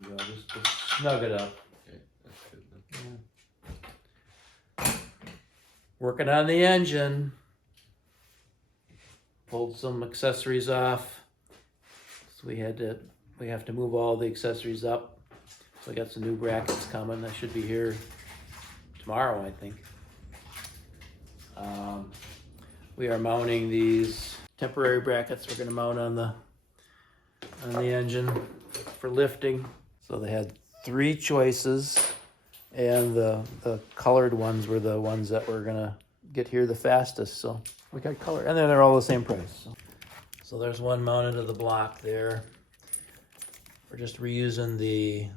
You know, just snug it up. Okay, that's good then. Yeah. Working on the engine. Pulled some accessories off. So we have to move all the accessories up. So I got some new brackets coming. That should be here tomorrow, I think. We are mounting these temporary brackets we're going to mount on the engine for lifting. So they had 3 choices, and the colored ones were the ones that were going to get here the fastest. So we got color, and then they're all the same price. So there's one mounted to the block there. We're just reusing the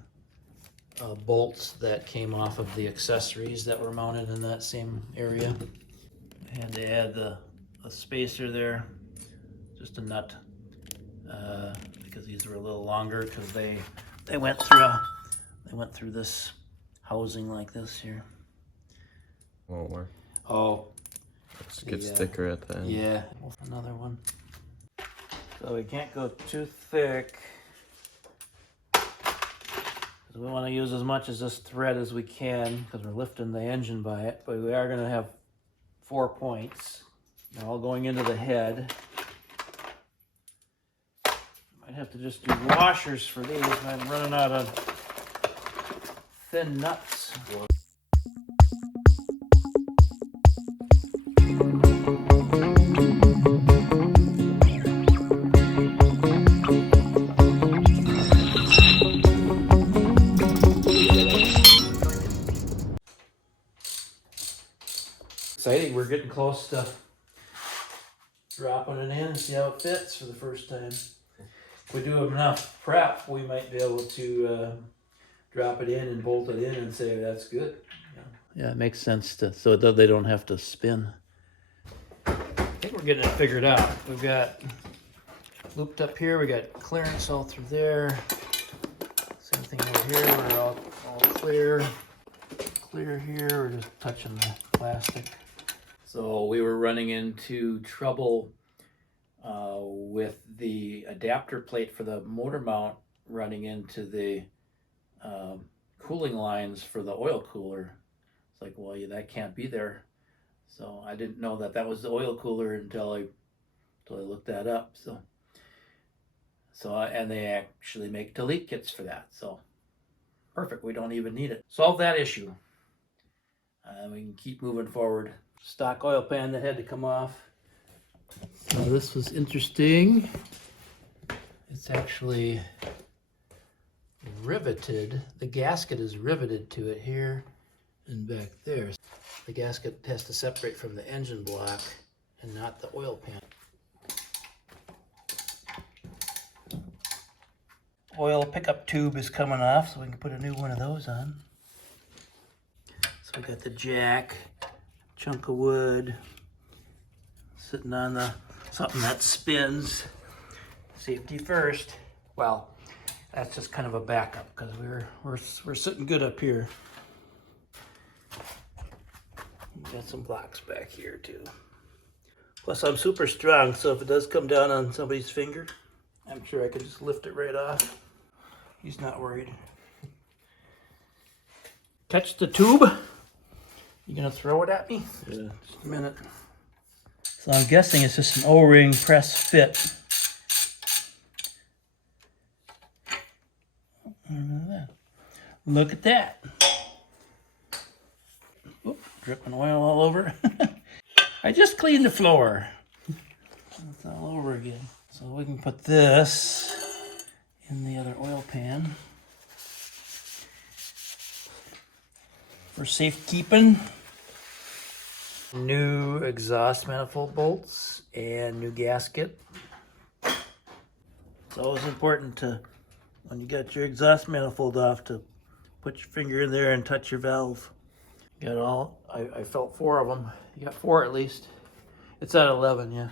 bolts that came off of the accessories that were mounted in that same area. I had to add the spacer there, just a nut, because these were a little longer because they went through this housing like this here. Won't work. Oh, It gets thicker at the end. yeah, another one. So we can't go too thick, because we want to use as much as this thread as we can, because we're lifting the engine by it. But we are going to have 4 points. They're all going into the head. Might have to just do washers for these. I'm running out of thin nuts. Exciting, we're getting close to dropping it in and see how it fits for the first time. If we do enough prep, we might be able to drop it in and bolt it in and say that's good. Yeah, it makes sense to, so that they don't have to spin. I think we're getting it figured out. We've got looped up here, we got clearance all through there. Same thing over here, we're all clear. Clear here, we're just touching the plastic. So we were running into trouble with the adapter plate for the motor mount running into the cooling lines for the oil cooler. It's like, well, yeah, that can't be there. So I didn't know that was the oil cooler until I looked that up. So and they actually make delete kits for that. So perfect, we don't even need it. Solve that issue. We can keep moving forward. Stock oil pan that had to come off. So this was interesting. It's actually riveted. The gasket is riveted to it here and back there. The gasket has to separate from the engine block and not the oil pan. Oil pickup tube is coming off, so we can put a new one of those on. So we got the jack, chunk of wood, sitting on something that spins. Safety first. Well, that's just kind of a backup because we're sitting good up here. Got some blocks back here too. Plus I'm super strong, so if it does come down on somebody's finger, I'm sure I could just lift it right off. He's not worried. Catch the tube. You gonna throw it at me? Yeah. Just a minute. So I'm guessing it's just an O-ring press fit. Look at that. Oop, dripping oil all over. I just cleaned the floor. It's all over again. So we can put this in the other oil pan for safekeeping. New exhaust manifold bolts and new gasket. It's always important to, when you got your exhaust manifold off, to put your finger in there and touch your valve. Got all, I felt 4 of them. You got 4 at least. It's at 11, yeah.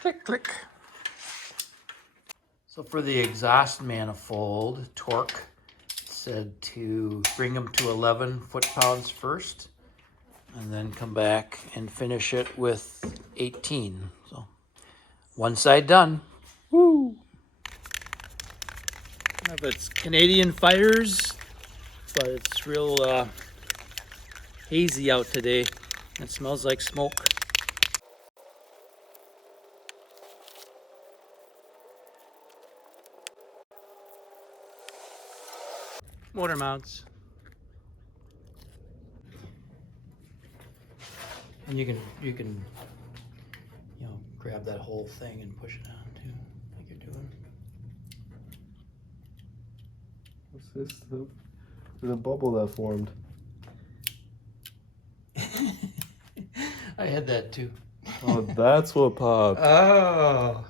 Click, click. So for the exhaust manifold, torque said to bring them to 11 foot-pounds first, and then come back and finish it with 18. So one side done. Woo! If it's Canadian fires, but it's real hazy out today. It smells like smoke. Motor mounts. And you can grab that whole thing and push it on too, like you're doing. What's this stuff? There's a bubble that formed. I had that too. Oh, that's what popped. Oh.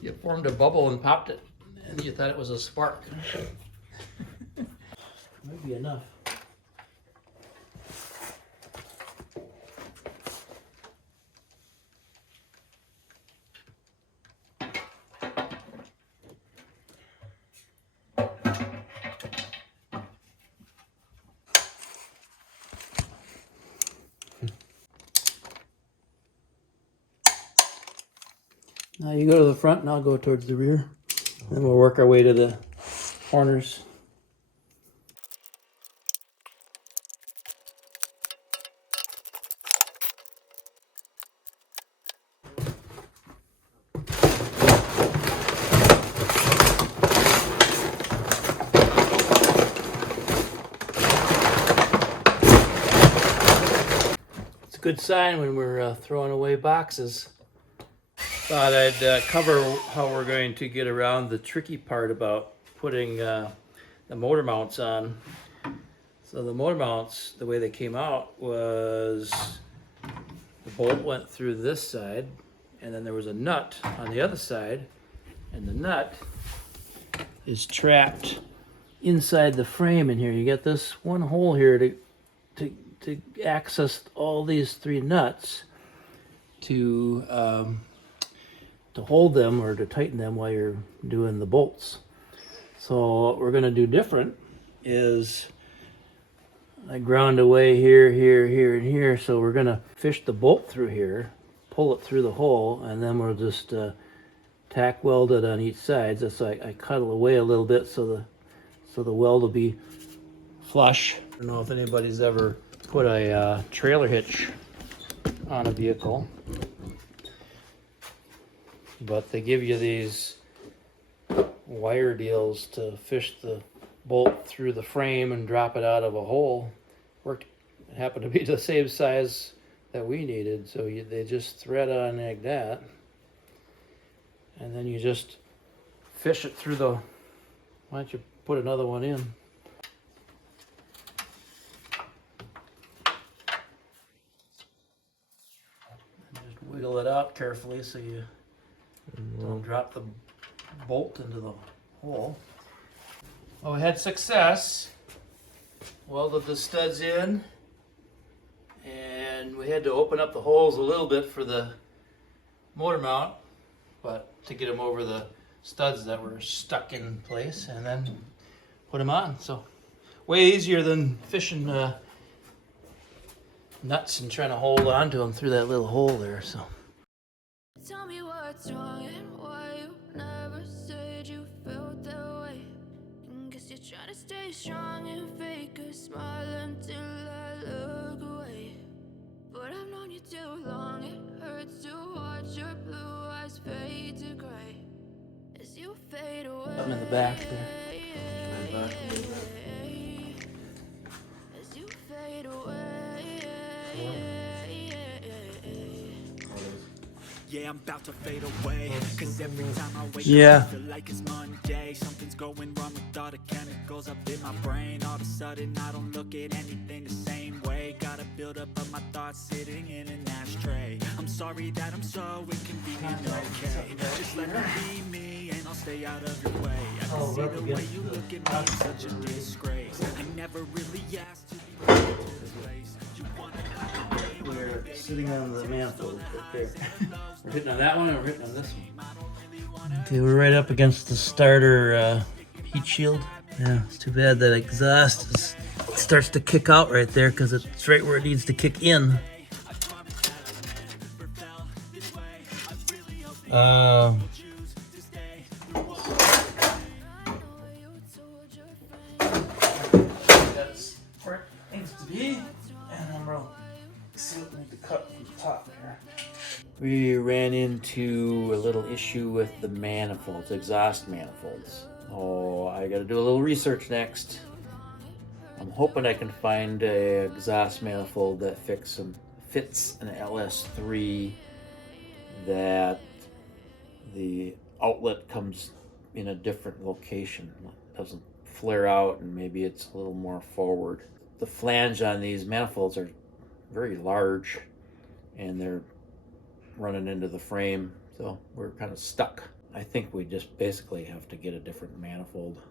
You formed a bubble and popped it, and you thought it was a spark. Might be enough. Now you go to the front and I'll go towards the rear. Then we'll work our way to the corners. It's a good sign when we're throwing away boxes. Thought I'd cover how we're going to get around the tricky part about putting the motor mounts on. So the motor mounts, the way they came out was the bolt went through this side, and then there was a nut on the other side, and the nut is trapped inside the frame in here. You get this one hole here to access all these three nuts to hold them or to tighten them while you're doing the bolts. So what we're going to do different is I ground away here, here, here, and here. So we're going to fish the bolt through here, pull it through the hole, and then we'll just tack weld it on each side. Just like I cuddle away a little bit so the weld will be flush. I don't know if anybody's ever put a trailer hitch on a vehicle, but they give you these wire deals to fish the bolt through the frame and drop it out of a hole. It happened to be the same size that we needed, so they just thread on like that, and then you just fish it through the. Why don't you put another one in? And just wiggle it out carefully so you don't drop the bolt into the hole. Well, we had success. Welded the studs in, and we had to open up the holes a little bit for the motor mount, but to get them over the studs that were stuck in place, and then put them on. So way easier than fishing nuts and trying to hold on to them through that little hole there. So. Tell me what's wrong and why you never said you felt that way. And guess you're trying to stay strong and fake a smile until I look away. But I've known you too long, it hurts to watch your blue eyes fade to gray as you fade away. Something in the back there. As you fade away. Yeah, I'm about to fade away. Cause every time I wake Yeah. up, I feel like it's Monday. Something's going wrong with all the chemicals up in my brain. All of a sudden, I don't look at anything the same way. Gotta build up of my thoughts sitting in an ashtray. I'm sorry that I'm so inconvenient, okay? Just let me be me and I'll stay out of your way. I can see the way you look at me, I'm such a disgrace. I never really asked to be put into this place. You wanna We're sitting on the mantle right there. We're hitting on that one, and we're hitting on this one. Okay, we're right up against the starter heat shield. Yeah, it's too bad that exhaust is starts to kick out right there because it's right where it needs to kick in. That's where it needs to be, and then we'll see what we need to cut from the top here. We ran into a little issue with the manifolds, exhaust manifolds. Oh, I gotta do a little research next. I'm hoping I can find a exhaust manifold that fits an LS3 that the outlet comes in a different location. It doesn't flare out, and maybe it's a little more forward. The flange on these manifolds are very large, and they're running into the frame, so we're kind of stuck. I think we just basically have to get a different manifold.